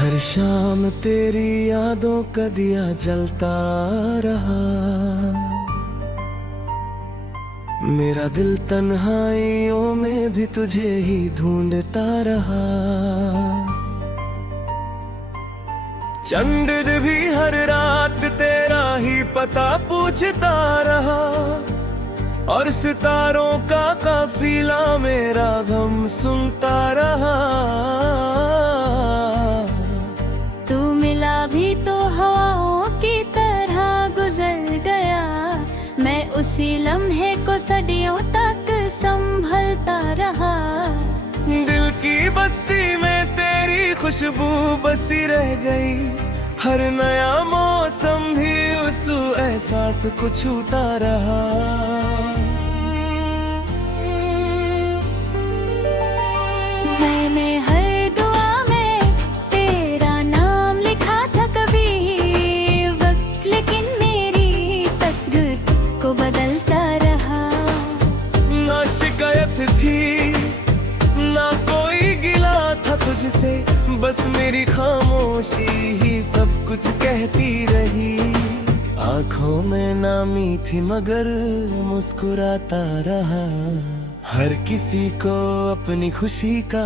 हर शाम तेरी यादों का दिया जलता रहा। मेरा दिल तन्हाइयों में भी तुझे ही ढूंढता रहा। चंद भी हर रात तेरा ही पता पूछता रहा, और सितारों का काफिला मेरा गम सुनता रहा। तू मिला भी तो हवाओं की तरह गुजर गया, मैं उसी लम्हे को सदियों तक संभलता रहा। दिल की बस्ती में तेरी खुशबू बसी रह गई, हर नया मौसम भी उस एहसास को छूटा रहा। मैंने हर दुआ में तेरा नाम लिखा था कभी वक्त, लेकिन मेरी तकदीर को बदलता रहा। ना शिकायत थी ना कोई गिला था तुझसे, बस मेरी खामोशी ही सब कुछ कहती रही। आंखों में नामी थी मगर मुस्कुराता रहा, हर किसी को अपनी खुशी का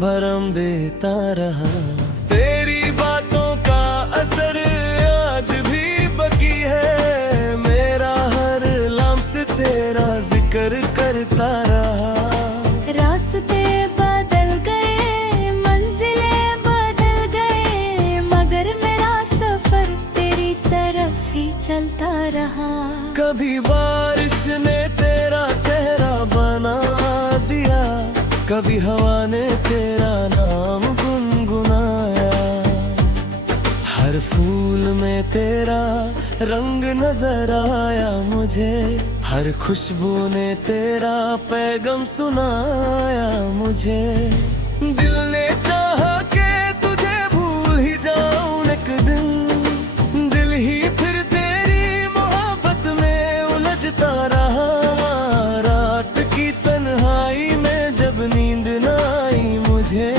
भरम देता रहा। तेरी बातों का असर आज भी बाकी है, मेरा हर लम्स तेरा जिक्र करता रहा। रास्ते बदल गए, मंजिलें बदल गए, मगर मेरा सफर तेरी तरफ ही चलता रहा। कभी बारिश ने तेरा चेहरा बना दिया, कभी हवा ने तेरा नाम गुनगुनाया। हर फूल में तेरा रंग नजर आया मुझे, हर खुशबू ने तेरा पैगाम सुनाया मुझे। दिल ने चाहा कि तुझे भूल ही जाऊं एक दिन, दिल ही फिर तेरी मोहब्बत में उलझता रहा। रात की तन्हाई में जब नींद न आई मुझे,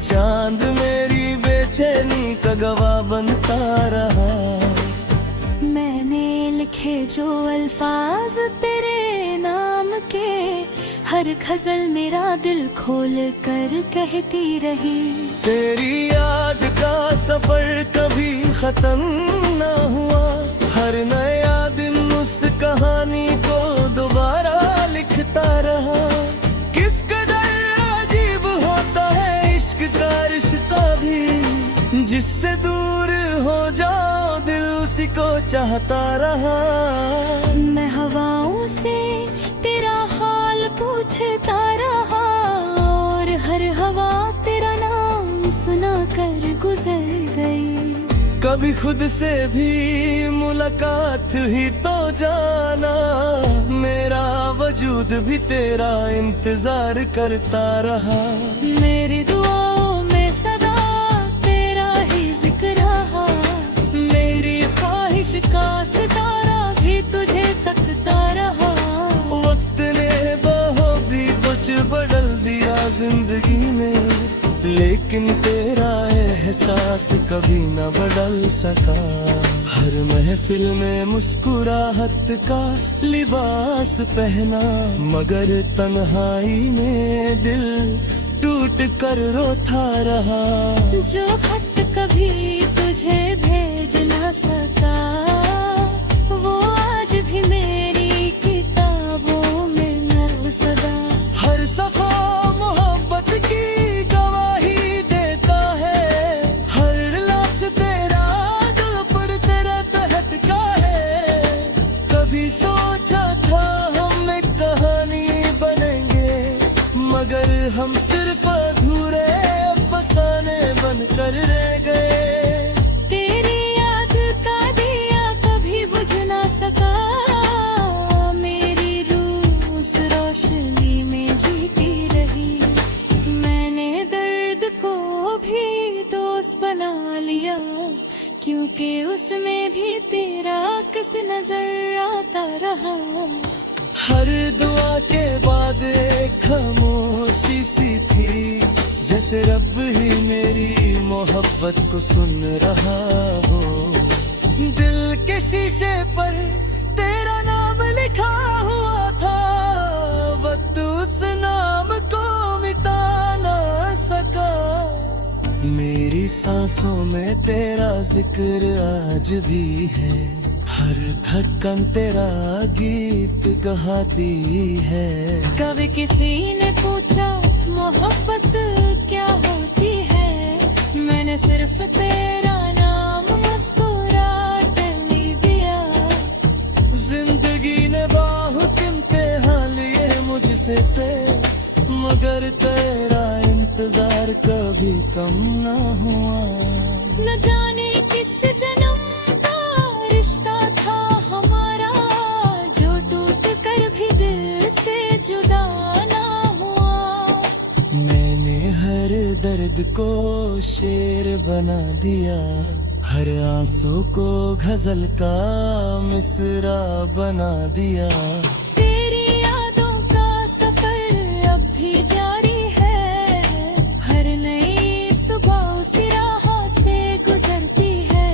चांद मेरी बेचैनी का गवाह बनता रहा। मैंने लिखे जो अल्फाज तेरे नाम के, हर गजल मेरा दिल खोल कर कहती रही। तेरी याद का सफर कभी खत्म न हुआ, हर नया दिन उस कहानी को दोबारा लिखता रहा। किस कदर अजीब होता है इश्क का रिश्ता भी, जिससे दूर हो जाओ दिल उसी को चाहता रहा। मैं हवाओं से तेरा हाल पूछता रहा, और हर हवा तेरा नाम सुना कर गुजर गई। कभी खुद से भी मुलाकात ही तो जाना, मेरा वजूद भी तेरा इंतजार करता रहा। मेरी दुआओं में सदा तेरा ही जिक्र रहा, मेरी ख्वाहिश का सितारा भी तुझे तकता रहा। वक्त ने बहुत भी कुछ बदल दिया जिंदगी में, लेकिन तेरा एहसास कभी न बदल सका। हर महफिल में मुस्कुराहट का लिबास पहना, मगर तन्हाई में दिल टूट कर रोता रहा। जो खत कभी तुझे भेज न सका, वो आज भी मेरी किताबों में न सदा। हर सफा मोहब्बत की गवाही देता है, हर लफ्ज तेरा दिल पर तेरा तहत का है। कभी सोचा था हम एक कहानी बनेंगे, मगर हम सिर्फ अधूरे अफसाने बनकर रह गए। तेरी याद का दिया कभी बुझ ना सका, मेरी रूह उस रोशनी में जीती रही। मैंने दर्द को भी दोस्त बना लिया, क्योंकि उसमें भी तेरा अक्स नजर आता रहा। हर दुआ के बाद एक खामोशी सी थी, जैसे जैसे रब ही मेरी मोहब्बत को सुन रहा हो। दिल के शीशे पर तेरा नाम लिखा हुआ था, वक्त उस नाम को मिटा ना सका। मेरी सांसों में तेरा जिक्र आज भी है, हर धड़कन तेरा गीत गाती है। कभी किसी ने पूछा मोहब्बत क्या होती है, मैंने सिर्फ तेरा नाम मुस्कुराते ही दिया। जिंदगी ने बहुत इम्तिहान लिए मुझसे से, मगर तेरा इंतजार कभी कम ना हुआ। न जाने किस जन्म का रिश्ता था हमारा, जो टूट कर भी दिल से जुदा ना हुआ। मैंने हर दर्द को शेर बना दिया, हर आंसू को गजल का मिसरा बना दिया। तेरी यादों का सफर अब भी जारी है, हर नई सुबह उसी राह से गुजरती है।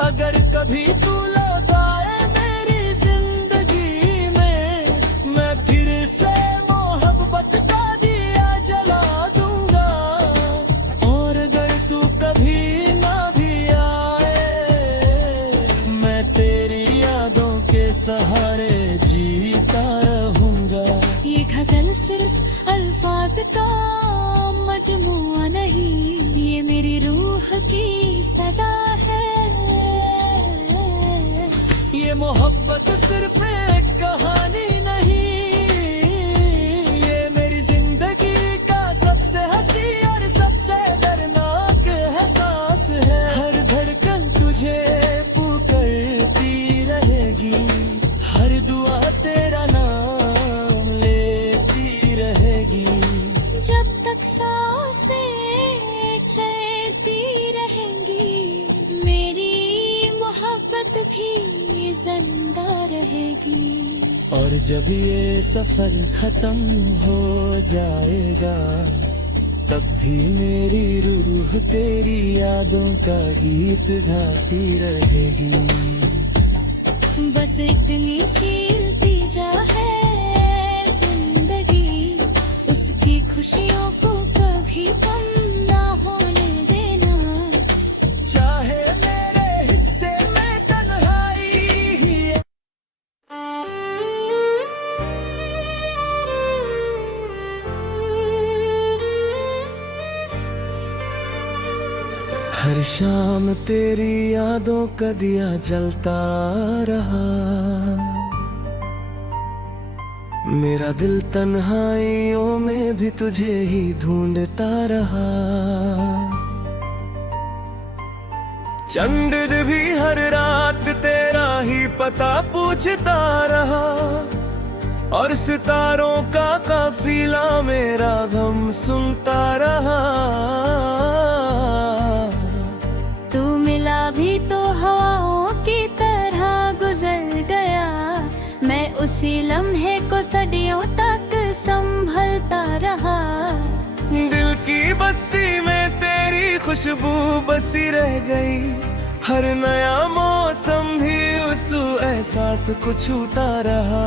अगर कभी तू लौट आए मेरी जिंदगी में, मैं फिर से मोहब्बत का दिया जला दूंगा। और अगर तू कभी ना भी आए, मैं तेरी यादों के सहारे जीता रहूंगा। ये गजल सिर्फ अल्फाज का मजमुआ नहीं, ये मेरी रूह की सदा है। ये मोहब्बत सिर्फ एक कहानी नहीं, ये मेरी जिंदगी का सबसे हंसी और सबसे दर्दनाक एहसास है। हर धड़कन तुझे पुकारती रहेगी, हर दुआ तेरा नाम लेती रहेगी। जब तक सांसें चलती रहेंगी, मेरी मोहब्बत भी जिंदा रहेगी। और जब ये सफर खत्म हो जाएगा, तब भी मेरी रूह तेरी यादों का गीत गाती रहेगी। बस इतनी सी इल्तिजा है जिंदगी, उसकी खुशियों को कभी कम ना होने देना। चाहे मेरे हिस्से में तन्हाई ही है। हर शाम तेरी यादों का दिया जलता रहा, मेरा दिल तन्हाइयों में भी तुझे ही ढूंढता रहा। चंद्र भी हर रात तेरा ही पता पूछता रहा, और सितारों का काफिला मेरा गम सुनता रहा। तू मिला भी तो हवाओं की तरह गुजर गया, मैं उसी लम्हे को सदियों तक संभलता रहा। दिल की बस्ती में तेरी खुशबू बसी रह गई, हर नया मौसम भी उस एहसास को छूता रहा।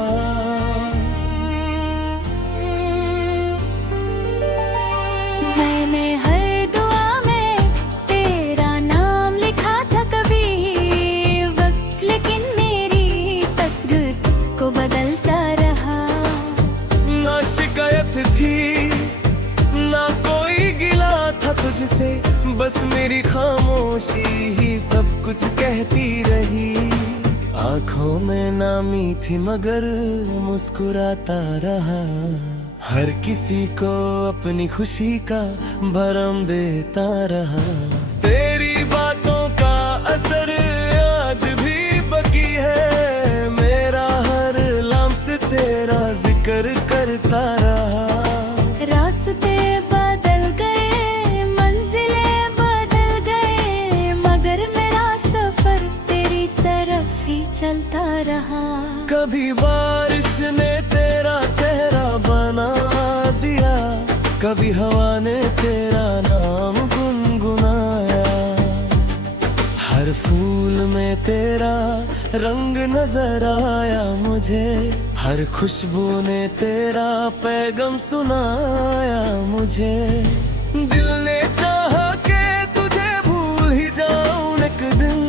मैंने हर दुआ में तेरा नाम लिखा था कभी, वक्त लेकिन मेरी तकदीर को बदलता रहा। ना शिकायत थी ना कोई गिला था तुझसे, बस मेरी खामोशी ही सब कुछ कहती रही। आंखों में नामी थी मगर मुस्कुराता रहा, हर किसी को अपनी खुशी का भरम देता रहा। तेरी बातों का असर आज भी बाकी है, मेरा हर लम्स तेरा जिक्र करता रहा। रास्ते बदल गए, मंजिलें बदल गए, मगर मेरा सफर तेरी तरफ ही चलता रहा। कभी बारिश ने तेरा चेहरा बना दिया, कभी हवा ने तेरा नाम गुनगुनाया, हर फूल में तेरा रंग नजर आया मुझे, हर खुशबू ने तेरा पैगाम सुनाया मुझे। दिल ने चाहा कि तुझे भूल ही जाऊं एक दिन,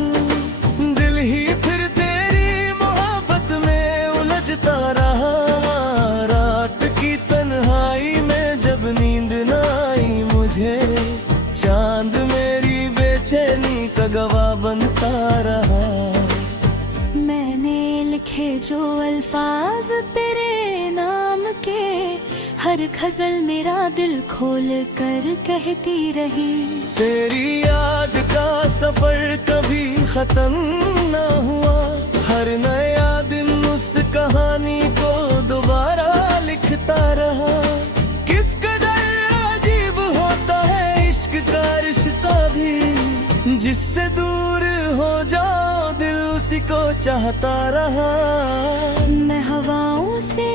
दिल ही फिर तेरी मोहब्बत में उलझता रहा। रात की तन्हाई में जब नींद न आई मुझे, चांद मेरी बेचैनी का गवाह बनता रहा। मैंने लिखे जो अल्फाज तेरे नाम के, हर गजल मेरा दिल खोल कर कहती रही। तेरी याद का सफर कभी खत्म न हुआ, हर नया दिन उस कहानी को दोबारा लिखता रहा। किस कदर अजीब होता है इश्क का रिश्ता भी, जिससे दूर हो जाओ दिल उसी को चाहता रहा। मैं हवाओं से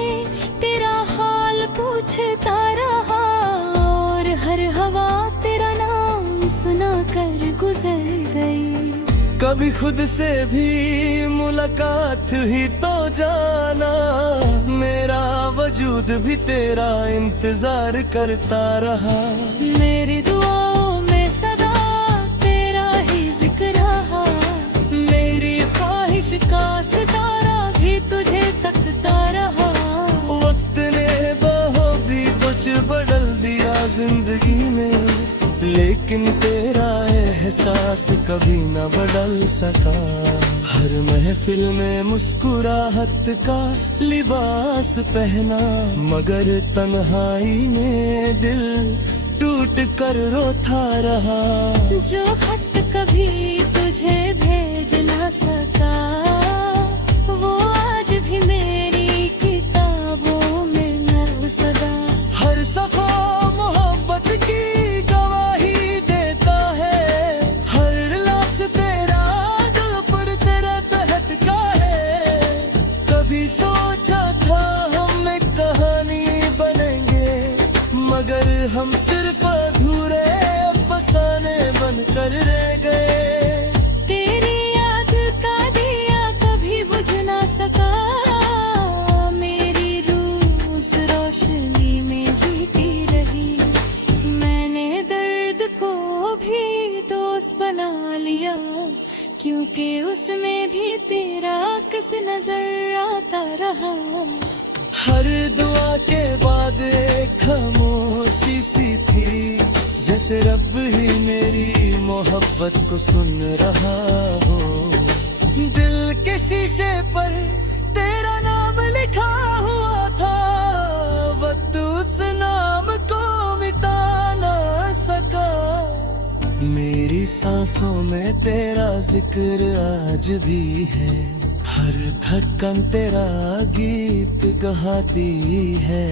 तेरा हाल पूछता रहा, और हर हवा तेरा नाम सुना कर गुजर गई। कभी खुद से भी मुलाकात ही तो जाना, मेरा वजूद भी तेरा इंतजार करता रहा। मेरी दुआओं में सदा तेरा ही जिक्र रहा, मेरी ख्वाहिश का सितारा भी तुझे तकता रहा। वक्त ने बहुत भी कुछ बदल दिया जिंदगी में, लेकिन तेरा एहसास कभी न बदल सका। हर महफिल में मुस्कुराहट का लिबास पहना, मगर तन्हाई में दिल टूट कर रोता रहा। जो खत कभी तुझे भेज न सका, वो आज भी मेरी किताबों में न सदा। हर सफा मोहब्बत की गवाही देता है, हर लफ्ज तेरा दिल पर तेरा तहत का है। कभी सोचा था हम एक कहानी बनेंगे, मगर हम सिर्फ अधूरे अफसाने बनकर रह गए। तेरी याद का दिया कभी बुझ ना सका, मेरी रूह उस रोशनी में जीती रही। मैंने दर्द को भी दोस्त बना लिया, क्योंकि उसमें भी तेरा अक्स नजर आता रहा। हर दुआ के बाद एक खामोशी सी थी, जैसे रब ही मेरी मोहब्बत को सुन रहा हो। दिल के शीशे पर तेरा नाम लिखा हुआ था, वक्त उस नाम को मिटा ना सका। मेरी सांसों में तेरा जिक्र आज भी है, हर धड़कन तेरा गीत गाती है।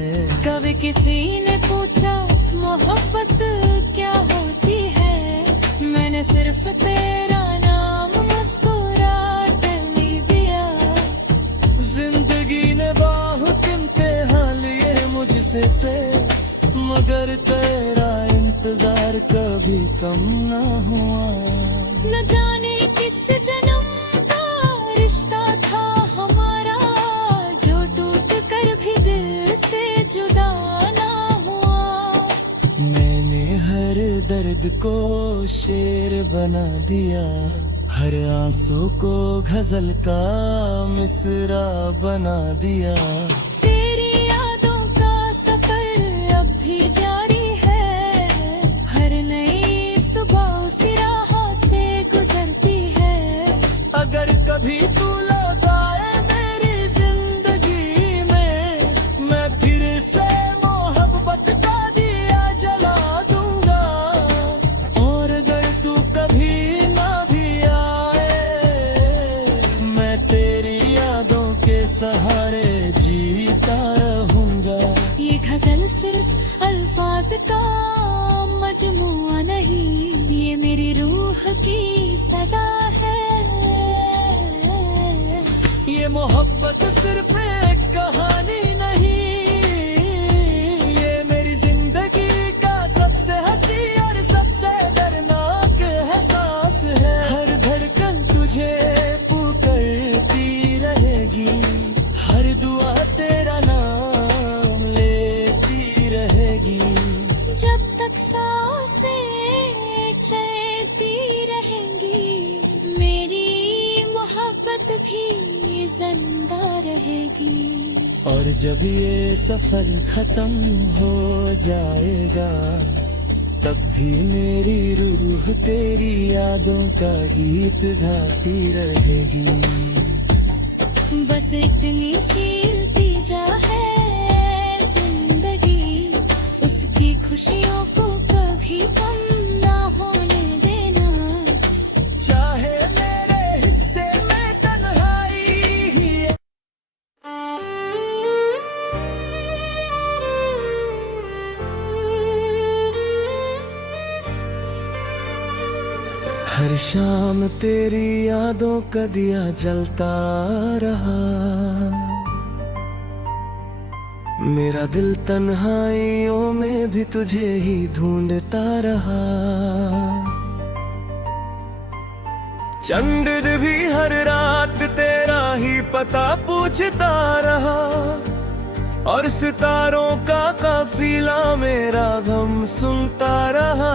कभी किसी ने पूछा मोहब्बत क्या होती है, मैंने सिर्फ तेरा नाम मुस्कुराहट लिख दिया। जिंदगी ने बहुत इम्तिहान लिए मुझसे, मगर तेरा इंतजार कभी कम ना हुआ। न जाने किस जन्म का रिश्ता था हमारा, जो टूट कर भी दिल से जुदा ना हुआ। मैंने हर दर्द को शेर बना दिया, हर आंसू को गजल का मिसरा बना दिया। तेरी यादों का सफर अब भी जारी है, हर नई सुबह उसी राह से गुजरती है। अगर कभी तू लौट आए मेरी जिंदगी में, मैं फिर से मोहब्बत का दिया जला दूंगा। और अगर तू कभी ना भी आए, मैं तेरी यादों के सहारे जीता रहूंगा। ये गजल सिर्फ अल्फाज का मजमुआ नहीं, ये मेरी रूह की सदा है। ये मोहब्बत सिर्फ एक कहानी नहीं, ये मेरी जिंदगी जिंदा रहेगी। और जब ये सफर खत्म हो जाएगा, तब भी मेरी रूह तेरी यादों का गीत गाती रहेगी। बस इतनी सी इल्तिजा है जिंदगी, उसकी खुशियों को कभी कम ना होने देना। चाहे मेरे हिस्से में तन्हाई ही है। हर शाम तेरी यादों का दिया जलता रहा, मेरा दिल तन्हाइयों में भी तुझे ही ढूंढता रहा। चंद भी हर रात तेरा ही पता पूछता रहा, और सितारों का काफिला मेरा गम सुनता रहा।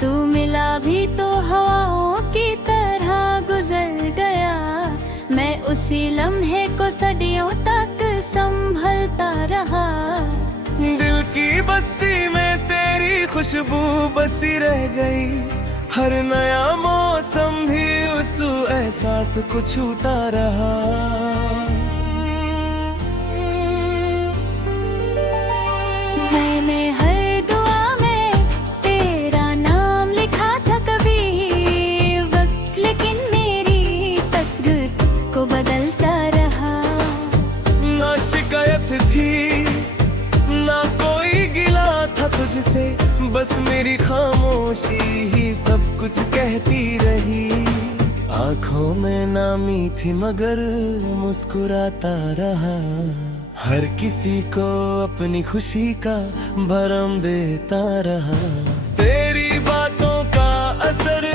तू मिला भी तो हवाओं की तरह गुजर गया, मैं उसी लम्हे को सदियों तक संभलता रहा। दिल की बस्ती में तेरी खुशबू बसी रह गई, हर नया मौसम भी उस एहसास को छूता रहा। मैंने हर दुआ में तेरा नाम लिखा था कभी वक्त, लेकिन मेरी तकदीर को बदलता रहा। ना शिकायत थी ना कोई गिला था तुझसे, बस मेरी खामोशी ही सब कुछ कहती रही। आंखों में नामी थी मगर मुस्कुराता रहा, हर किसी को अपनी खुशी का भरम देता रहा। तेरी बातों का असर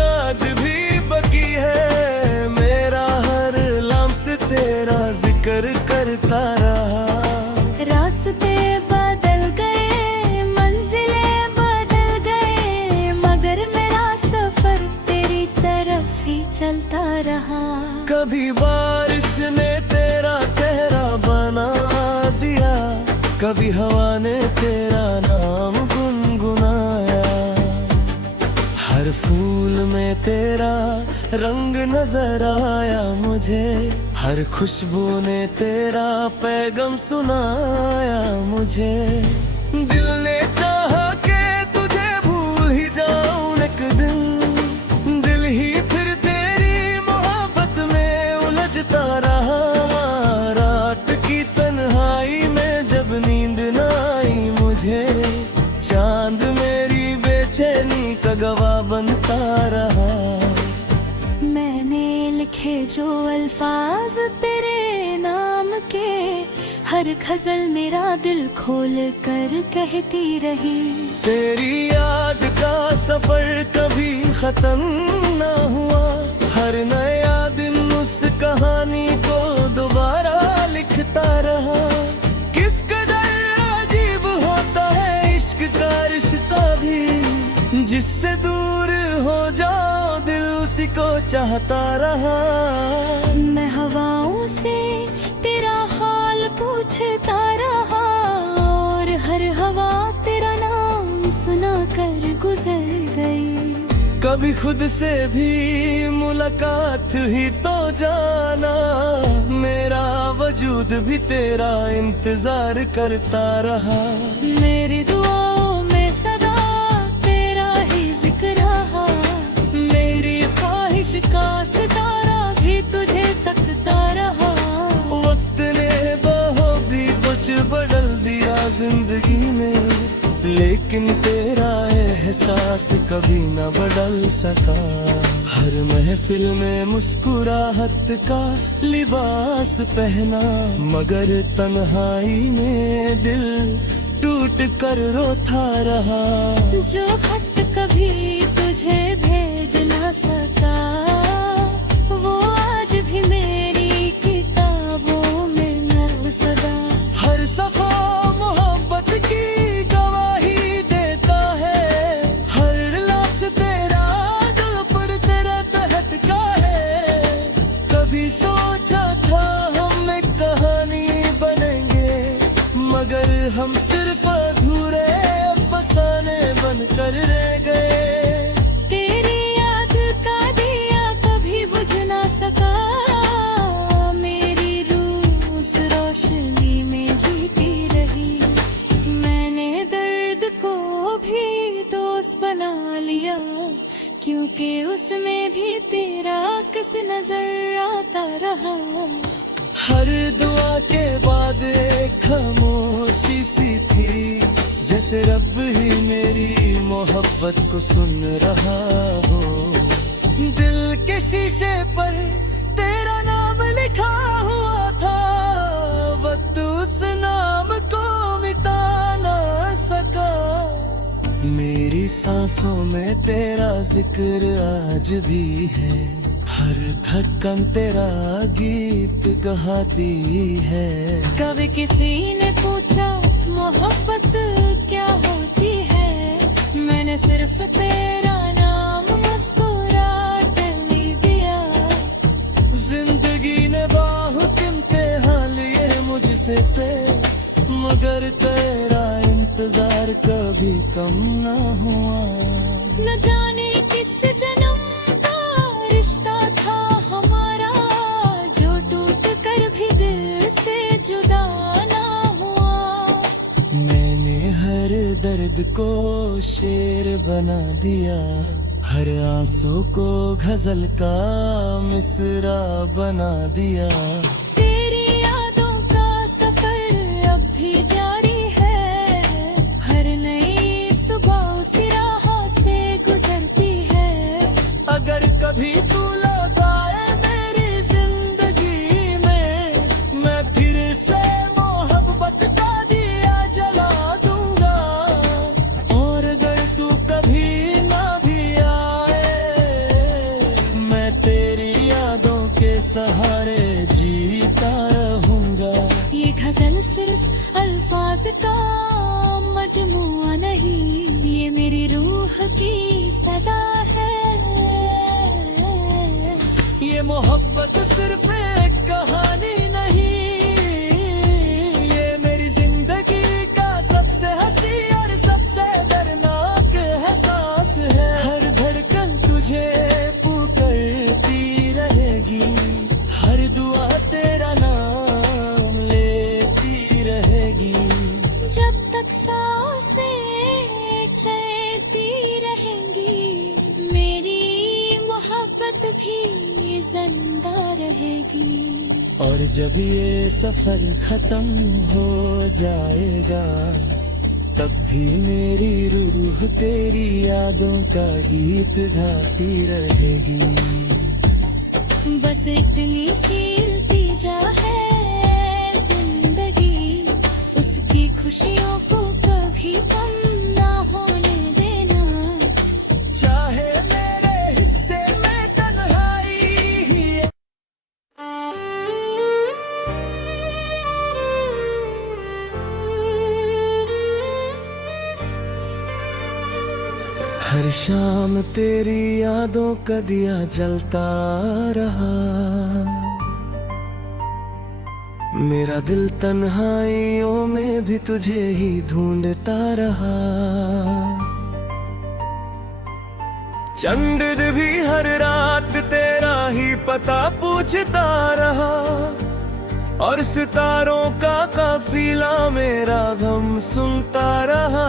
आज भी बाकी है, मेरा हर लम्स तेरा जिक्र करता रहा। रास्ते बदल गए, मंजिलें बदल गए, मगर मेरा सफर तेरी तरफ ही चलता रहा। कभी बारिश ने तेरा चेहरा बना दिया, कभी हवा ने तेरा नाम गुनगुनाया। हर फूल में तेरा रंग नजर आया मुझे, हर खुशबू ने तेरा पैगाम सुनाया मुझे। दिल ने चाहा कि तुझे भूल ही जाऊं एक दिन, दिल ही फिर तेरी मोहब्बत में उलझता रहा। रात की तन्हाई में जब नींद न आई मुझे, चांद मेरी बेचैनी का गवाह बनता रहा। मैंने लिखे जो अल्फाज तेरे नाम के, हर गजल मेरा दिल खोल कर कहती रही। तेरी याद का सफर कभी खत्म न हुआ, हर नया दिन उस कहानी को दोबारा लिखता रहा। किस कदर अजीब होता है इश्क का रिश्ता भी, जिससे दूर हो जाओ दिल उसी को चाहता रहा। मैं हवाओं से तेरा हाल पूछता रहा, और हर हवा तेरा नाम सुना कर गुजर गई। कभी खुद से भी मुलाकात हुई तो जाना, मेरा वजूद भी तेरा इंतजार करता रहा। मेरी दुआओं में सदा तेरा ही जिक्र रहा, मेरी ख्वाहिश का सितारा भी तुझे तकता रहा। वक्त ने बहुत भी कुछ बदल दिया जिंदगी में, लेकिन तेरा एहसास कभी न बदल सका। हर महफिल में मुस्कुराहट का लिबास पहना, मगर तन्हाई में दिल टूट कर रोता रहा। जो खत कभी तुझे भेज ना सका, वो आज भी मेरी किताबों में न सदा। हर सफा मोहब्बत की गवाही देता है, हर लफ्ज तेरा दिल पर तेरा तहत का है। नजर आता रहा। हर दुआ के बाद एक खामोशी सी थी, जैसे रब ही मेरी मोहब्बत को सुन रहा हो। दिल के शीशे पर तेरा नाम लिखा हुआ था, वक्त उस नाम को मिटा ना सका। मेरी सांसों में तेरा जिक्र आज भी है, हर धड़कन तेरा गीत गाती है। कभी किसी ने पूछा मोहब्बत क्या होती है, मैंने सिर्फ तेरा नाम मुस्कुराहट ली दिया। जिंदगी ने बहुत इम्तिहान लिए मुझसे मगर तेरा इंतजार कभी कम ना हुआ। न जाने किस जन्म का रिश्ता था हमारा, जो टूट कर भी दिल से जुदा ना हुआ। मैंने हर दर्द को शेर बना दिया, हर आंसू को गजल का मिसरा बना दिया। तेरी यादों का सफर अब भी जारी है, हर नई सुबह उसी राह से गुजरती है। अगर कभी तू लौट आए मेरी जिंदगी में, मैं फिर से मोहब्बत का दिया जला दूंगा। और अगर तू कभी ना भी आए, मैं तेरी यादों के सहारे जीता रहूंगा। ये गजल सिर्फ अल्फाज का मजमुआ नहीं, ये मेरी रूह की सदा है। ये मोहब्बत सिर्फ एक कहानी नहीं, ये मेरी जिंदगी का सबसे हंसी और सबसे दर्दनाक एहसास है। हर धड़कन तुझे पुकारती रहेगी, हर दुआ तेरा नाम लेती रहेगी। जब तक सांसें चलती रहेंगी, मेरी मोहब्बत भी जिंदा रहेगी। और जब ये सफर खत्म हो जाएगा, तब भी मेरी रूह तेरी यादों का गीत गाती रहेगी। बस इतनी सी इल्तिजा है जिंदगी, उसकी खुशियों को कभी कम ना होने देना। चाहे मेरे हिस्से में तन्हाई ही है। हर शाम तेरी यादों का दिया जलता रहा, मेरा दिल तन्हाइयों में भी तुझे ही ढूंढता रहा। चंद भी हर रात तेरा ही पता पूछता रहा, और सितारों का काफिला मेरा गम सुनता रहा।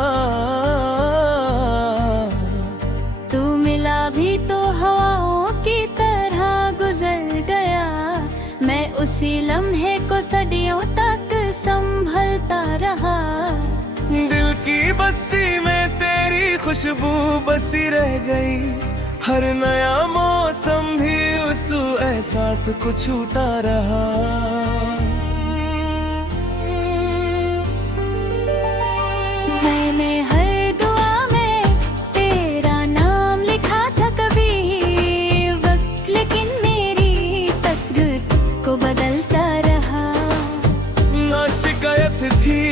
तू मिला भी तो हवाओं की तरह गुजर गया, मैं उसी लम्हे को सदियों तक संभलता रहा। दिल की बस्ती में तेरी खुशबू बसी रह गई, हर नया मौसम भी उस एहसास को छूता रहा। मैंने हर दुआ में तेरा नाम लिखा था कभी वक्त, लेकिन मेरी तकदीर को बदलता रहा। ना शिकायत थी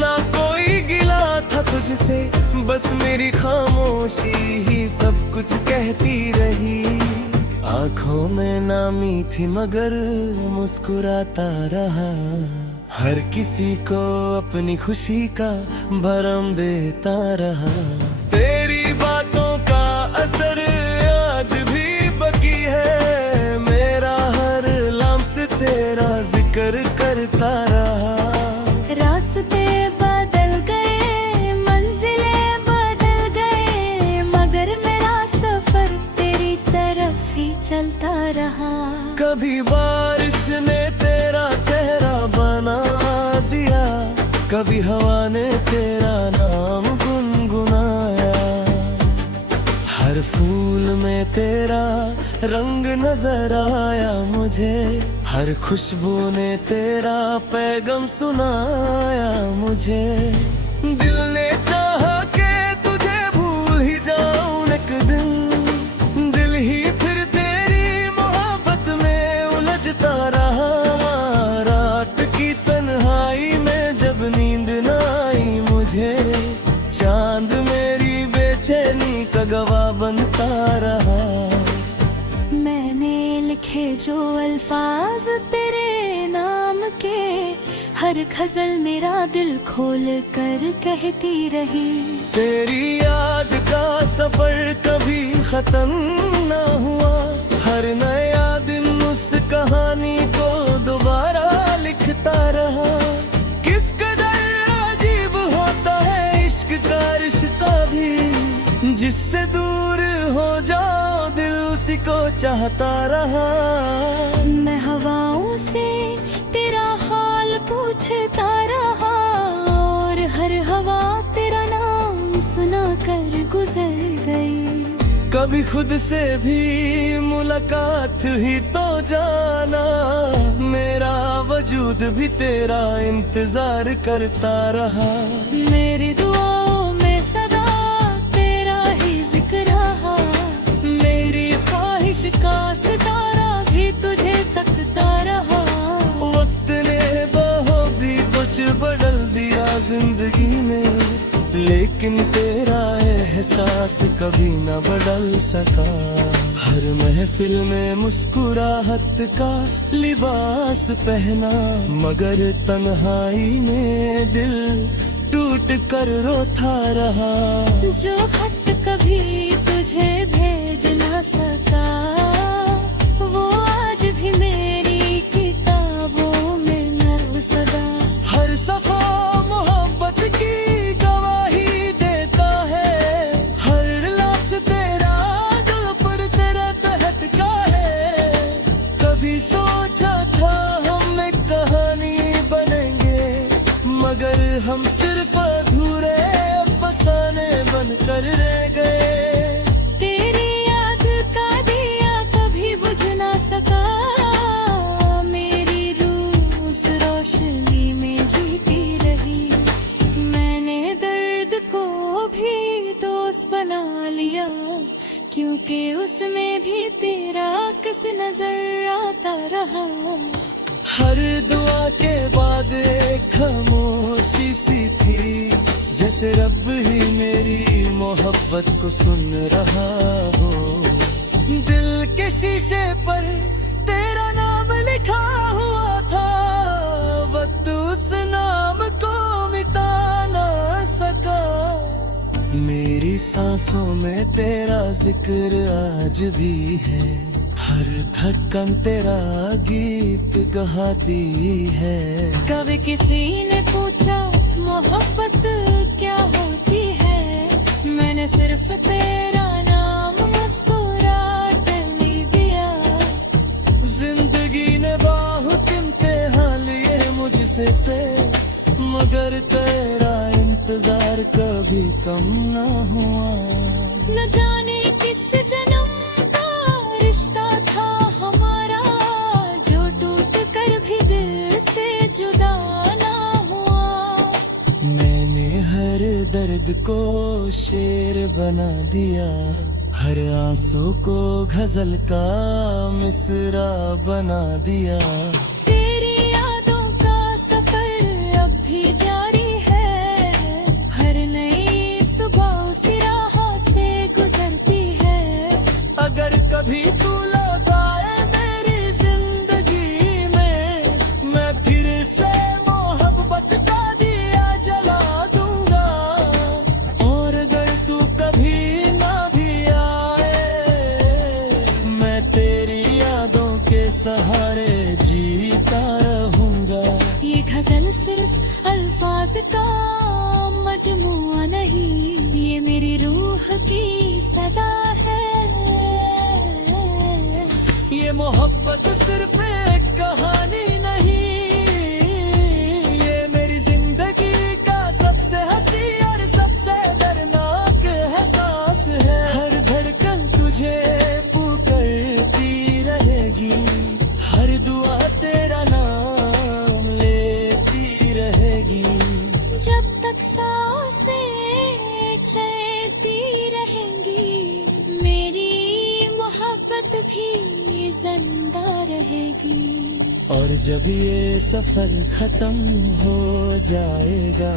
ना कोई गिला था तुझसे, बस मेरी खामोशी ही सब कुछ कहती रही। आंखों में नामी थी मगर मुस्कुराता रहा, हर किसी को अपनी खुशी का भरम देता रहा। तेरी बातों का असर आज भी बाकी है, मेरा हर लम्स तेरा जिक्र करता रहा। रास्ते बदल गए, मंजिलें बदल गए, मगर मेरा सफर तेरी तरफ ही चलता रहा। रहा। कभी बारिश ने तेरा चेहरा बना दिया, कभी हवा ने तेरा नाम गुनगुनाया। हर फूल में तेरा रंग नजर आया मुझे, हर खुशबू ने तेरा पैगाम सुनाया मुझे। दिल ने चाहा कि तुझे भूल ही जाऊं एक दिन, दिल ही फिर तेरी मोहब्बत में उलझता रहा। रात की तन्हाई में जब नींद न आई मुझे, चांद मेरी बेचैनी का गवाह बनता रहा। मैंने लिखे जो अल्फाज तेरे नाम के, हर गजल मेरा दिल खोल कर कहती रही। तेरी याद का सफर कभी खत्म न हुआ, हर नया दिन उस कहानी को दोबारा लिखता रहा। किस कदर अजीब होता है इश्क का रिश्ता भी, जिससे दूर हो जाओ दिल उसी को चाहता रहा। मैं हवाओं से तेरा हाल पूछता रहा, और हर हवा तेरा नाम सुना कर गुजर गई। कभी खुद से भी मुलाकात ही तो जाना, मेरा वजूद भी तेरा इंतजार करता रहा। मेरी दुआओं में सदा तेरा ही जिक्र रहा, मेरी ख्वाहिश का सितारा भी तुझे तकता रहा। वक्त ने बहुत भी कुछ बदल दिया जिंदगी में, लेकिन तेरा एहसास कभी न बदल सका। हर महफिल में मुस्कुराहट का लिबास पहना, मगर तन्हाई में दिल टूट कर रोता रहा। जो खत कभी तुझे भेज न सका, वो आज भी मेरी किताबों में न सदा। हर सफा मोहब्बत की गवाही देता है, हर लफ्ज तेरा दिल पर तेरा तहत का है। कभी सोचा था हम एक कहानी बनेंगे, मगर हम सिर्फ अधूरे अफसाने बनकर रह गए। तेरी याद का दिया कभी बुझ ना सका, मेरी रूह उस रोशनी में जीती रही। मैंने दर्द को भी दोस्त बना लिया, क्योंकि उसमें भी तेरा अक्स नजर आता रहा। हर दुआ के बाद एक खामोशी सी थी, जैसे रब ही मेरी मोहब्बत को सुन रहा हो। दिल के शीशे पर तेरा नाम लिखा हुआ था, वक्त उस नाम को मिटा ना सका। मेरी सांसों में तेरा जिक्र आज भी है, हर धड़कन तेरा गीत गाती है। कभी किसी ने पूछा मोहब्बत क्या होती है, मैंने सिर्फ तेरा नाम मुस्कुराते नहीं दिया। जिंदगी ने बहुत इम्तिहान लिए मुझसे, मगर तेरा इंतजार कभी कम ना हुआ। न जाने किस जन्म का रिश्ता था हमारा, जो टूट कर भी दिल से जुदा ना हुआ। मैंने हर दर्द को शेर बना दिया, हर आंसू को गजल का मिसरा बना दिया। तेरी यादों का सफर अब भी जारी है, हर नई सुबह उसी राह से गुजरती है। अगर कभी तू लौट आए मेरी जिंदगी में, मैं फिर से मोहब्बत का दिया जला दूंगा। और अगर तू कभी ना भी आए, मैं तेरी यादों के सहारे जीता रहूंगा। ये गजल सिर्फ अल्फाज का मजमुआ नहीं, ये मेरी रूह की सदा है। ये ये मोहब्बत सिर्फ एक कहानी नहीं, ये मेरी जिंदगी का सबसे हंसी और सबसे दर्दनाक एहसास है। हर धड़कन तुझे पुकारती रहेगी, हर दुआ तेरा नाम लेती रहेगी। जब तक सांसें चलती रहेंगी, मेरी मोहब्बत भी जिंदा रहेगी। और जब ये सफर खत्म हो जाएगा,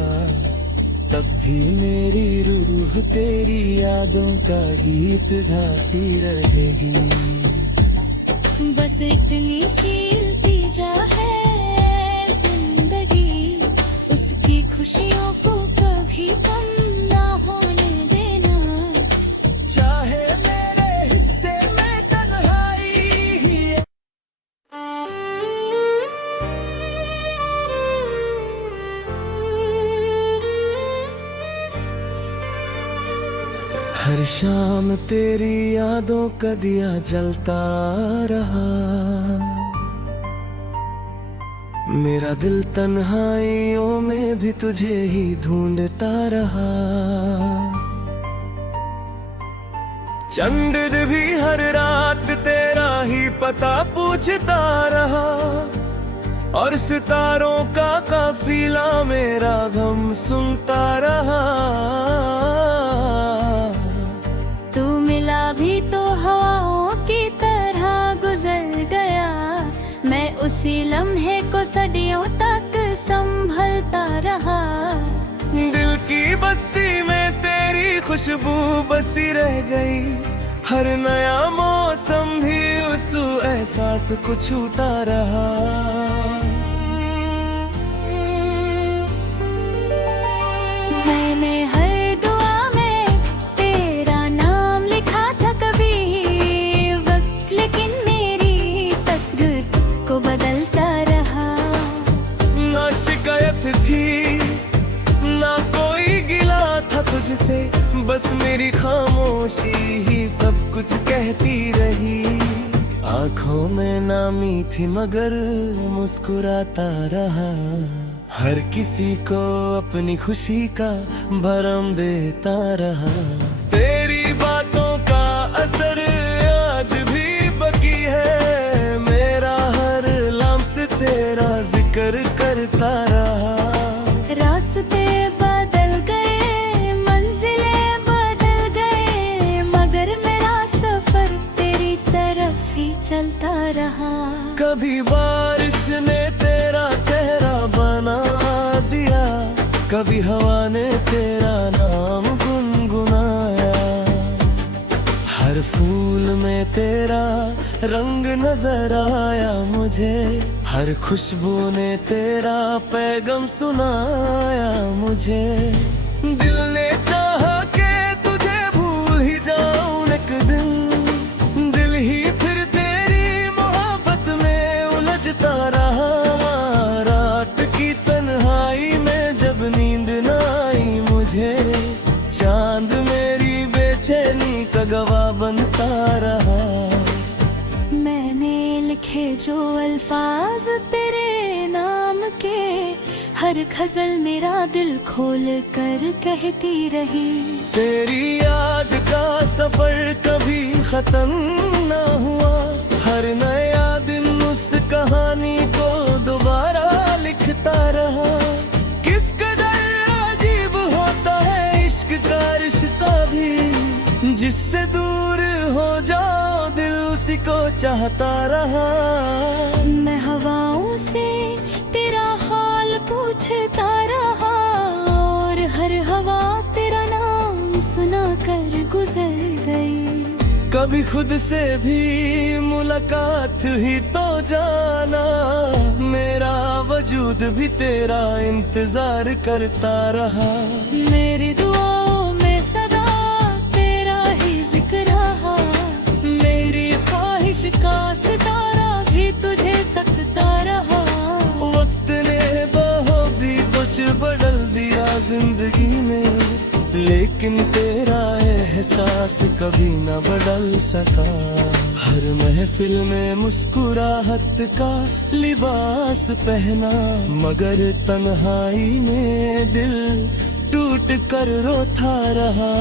तब भी मेरी रूह तेरी यादों का गीत गाती रहेगी। बस इतनी सी इल्तिजा है जिंदगी, उसकी खुशियों को कभी कम ना होने देना। चाहे मेरे हिस्से में तन्हाई ही है। हर शाम तेरी यादों का दिया जलता रहा, मेरा दिल तन्हाइयों में भी तुझे ही ढूंढता रहा। चंद भी हर रात तेरा ही पता पूछता रहा, और सितारों का काफिला मेरा गम सुनता रहा। तू मिला भी तो हवाओं की तरह गुजर गया, मैं उसी लम्हे को सदियों तक संभलता रहा। दिल की बस्ती में तेरी खुशबू बसी रह गई, हर नया मौसम भी उस एहसास को छूता रहा। मैंने हर दुआ में तेरा नाम लिखा था कभी वक्त, लेकिन मेरी तकदीर को बदलता रहा। ना शिकायत थी ना कोई गिला था तुझसे, बस मेरी खामोशी ही सब कुछ कहती रही। आंखों में नामी थी मगर मुस्कुराता रहा, हर किसी को अपनी खुशी का भरम देता रहा। तेरी बातों का असर आज भी बाकी है, मेरा हर लम्स तेरा जिक्र करता रहा। रास्ते बदल गए, मंजिलें बदल गए, मगर मेरा सफर तेरी तरफ ही चलता रहा। कभी बारिश ने तेरा चेहरा बना दिया, कभी हवा ने तेरा नाम गुनगुनाया। हर फूल में तेरा रंग नजर आया मुझे, हर खुशबू ने तेरा पैगाम सुनाया मुझे। दिल ने चाहा कि तुझे भूल ही जाऊं एक दिन, दिल ही फिर तेरी मोहब्बत में उलझता रहा। रात की तन्हाई में जब नींद न आई मुझे, चांद मेरी बेचैनी का गवाह बनता रहा। मैंने लिखे जो अल्फाज तेरे नाम के, हर गजल मेरा दिल खोल कर कहती रही। तेरी याद का सफर कभी खत्म न हुआ, हर नया दिन उस कहानी को दोबारा लिखता रहा। किस कदर अजीब होता है इश्क का रिश्ता भी, जिससे दूर हो जाओ दिल उसी को चाहता रहा। मैं हवाओं से तेरा हाल पूछता रहा, और हर हवा तेरा नाम सुना कर गुजर गई। कभी खुद से भी मुलाकात ही तो जाना, मेरा वजूद भी तेरा इंतजार करता रहा। मेरी दुआओं में सदा तेरा ही जिक्र रहा, मेरी ख्वाहिश का सितारा भी तुझे तकता रहा। वक्त ने बहुत भी कुछ बदल दिया जिंदगी में, लेकिन तेरा है एहसास कभी न बदल सका। हर महफिल में मुस्कुराहट का लिबास पहना, मगर तन्हाई में दिल टूट कर रोता रहा।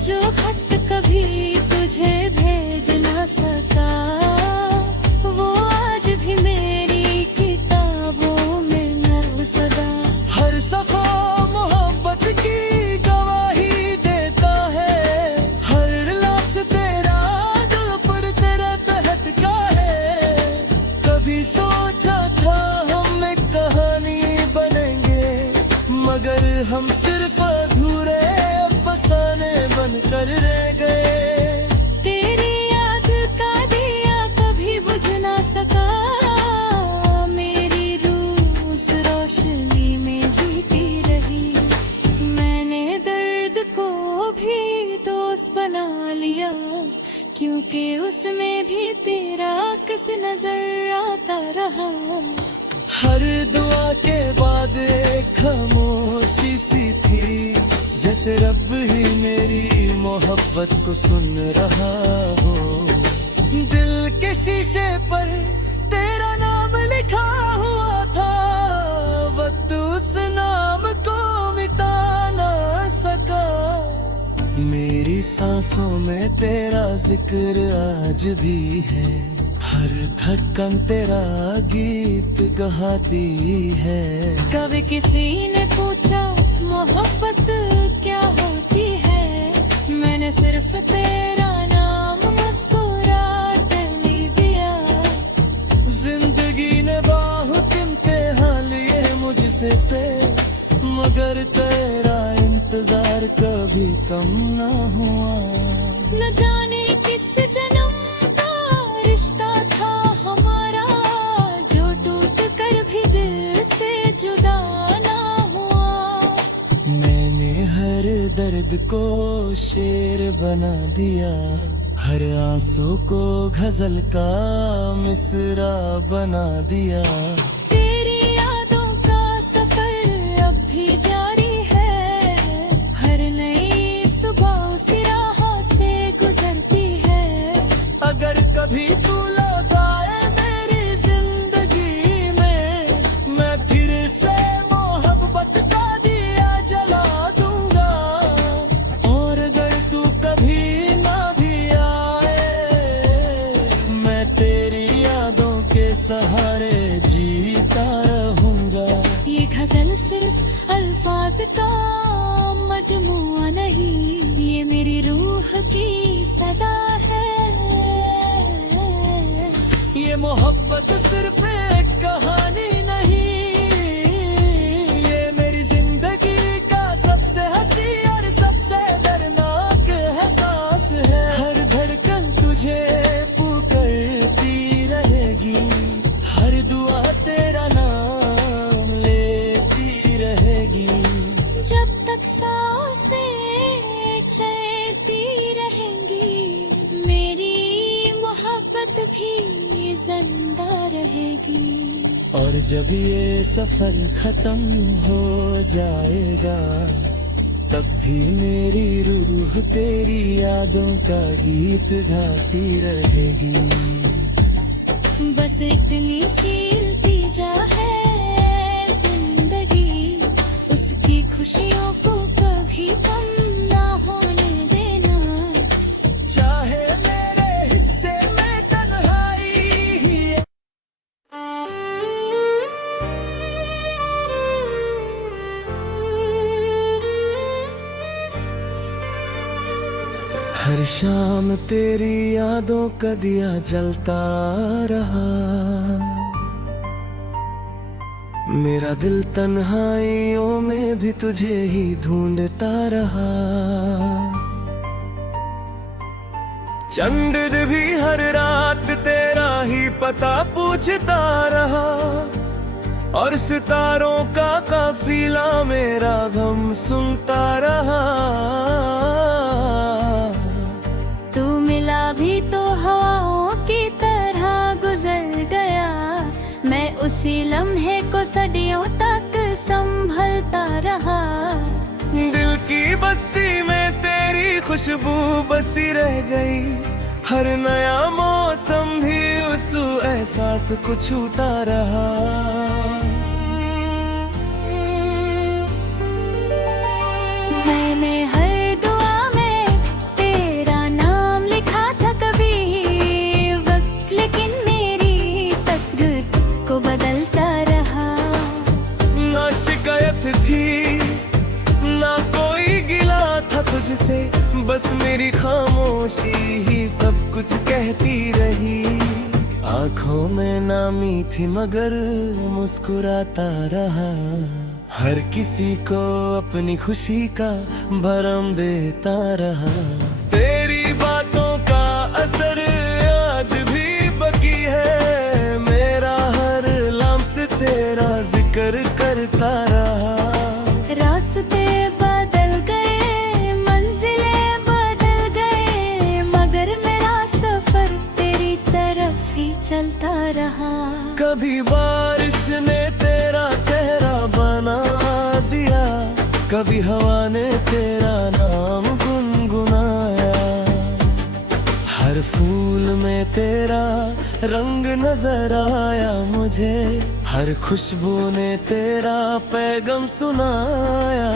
जो खत कभी तुझे भेज ना सका, वो आज भी मेरी किताबों में मौजूदा। हर सफा मोहब्बत की गवाही देता है, हर लफ्ज़ तेरा दिल पर तेरा तहत का है। कभी सोचा था हम एक कहानी बनेंगे, मगर हम सिर्फ अधूरे अफसाने बनकर रह गए। तेरी याद का दिया कभी बुझ ना सका, मेरी रूह उस रोशनी में जीती रही। मैंने दर्द को भी दोस्त बना लिया, क्योंकि उसमें भी तेरा अक्स नजर आता रहा। हर दुआ के बाद एक खामोशी सी थी, जैसे रब ही मेरी मोहब्बत को सुन रहा हो। दिल के शीशे पर तेरा नाम लिखा हुआ था, वक्त उस नाम को मिटा ना सका। मेरी सांसों में तेरा जिक्र आज भी है, हर धड़कन तेरा गीत गाती है। कभी किसी ने पूछा मोहब्बत क्या होती है, मैंने सिर्फ तेरा नाम मुस्कुराते लिख दिया। जिंदगी ने बहुत इम्तिहान लिए मुझसे, मगर तेरा इंतजार कभी कम ना हुआ। न जाने किस जन्म का रिश्ता था हमारा, जो टूट कर भी दिल से जुदा ना हुआ। मैंने हर दर्द को शेर बना दिया, हर आंसू को गजल का मिसरा बना दिया। तेरी यादों का सफर अब भी जारी है, हर नई सुबह उसी राह से गुजरती है। अगर कभी तू लौट आए मेरी जिंदगी में, मैं फिर से मोहब्बत का दिया जला दूंगा। और अगर तू कभी ना भी आए, मैं तेरी यादों के सहारे जीता रहूंगा। ये गजल सिर्फ अल्फाज का मजमुआ नहीं, ये मेरी रूह की सदा है। ये मोहब्बत सिर्फ एक कहानी नहीं, ये मेरी जिंदगी का सबसे हंसी और सबसे दर्दनाक एहसास है। हर धड़कन तुझे पुकारती रहेगी, हर दुआ तेरा नाम लेती रहेगी। जब तक सांसें चलती रहेंगी, मेरी मोहब्बत भी जिंदा रहेगी। और जब ये सफर खत्म हो जाएगा, तब भी मेरी रूह तेरी यादों का गीत गाती रहेगी। बस इतनी सी इल्तिजा है जिंदगी, उसकी खुशियों को कभी कम ना होने देना। चाहे मेरे हिस्से में तन्हाई ही है। हर शाम तेरी यादों का दिया जलता रहा, मेरा दिल तन्हाइयों में भी तुझे ही ढूंढता रहा। चंद भी हर रात तेरा ही पता पूछता रहा, और सितारों का काफिला मेरा गम सुनता रहा। तू मिला भी तो हवाओं की तरह गुजर गया, मैं उसी लम्हे को सदियों तक संभलता रहा। दिल की बस्ती में तेरी खुशबू बसी रह गई। हर नया मौसम भी उस एहसास को छूटा रहा। मैंने हर दुआ में तेरा नाम लिखा था कभी वक्त, लेकिन मेरी तकदीर को बदलता रहा। ना शिकायत थी ना कोई गिला था तुझसे, बस मेरी खामोशी ही सब कुछ कहती रही। आंखों में नामी थी मगर मुस्कुराता रहा। हर किसी को अपनी खुशी का भरम देता रहा। तेरी बातों का असर आज भी बाकी है। मेरा हर लम्स तेरा जिक्र करता रहा। रास्ते बदल गए, मंजिलें बदल गए, मगर मेरा सफर तेरी तरफ ही चलता रहा। कभी बारिश ने तेरा चेहरा बना दिया, कभी हवा ने तेरा नाम गुनगुनाया। हर फूल में तेरा रंग नजर आया मुझे, हर खुशबू ने तेरा पैगाम सुनाया।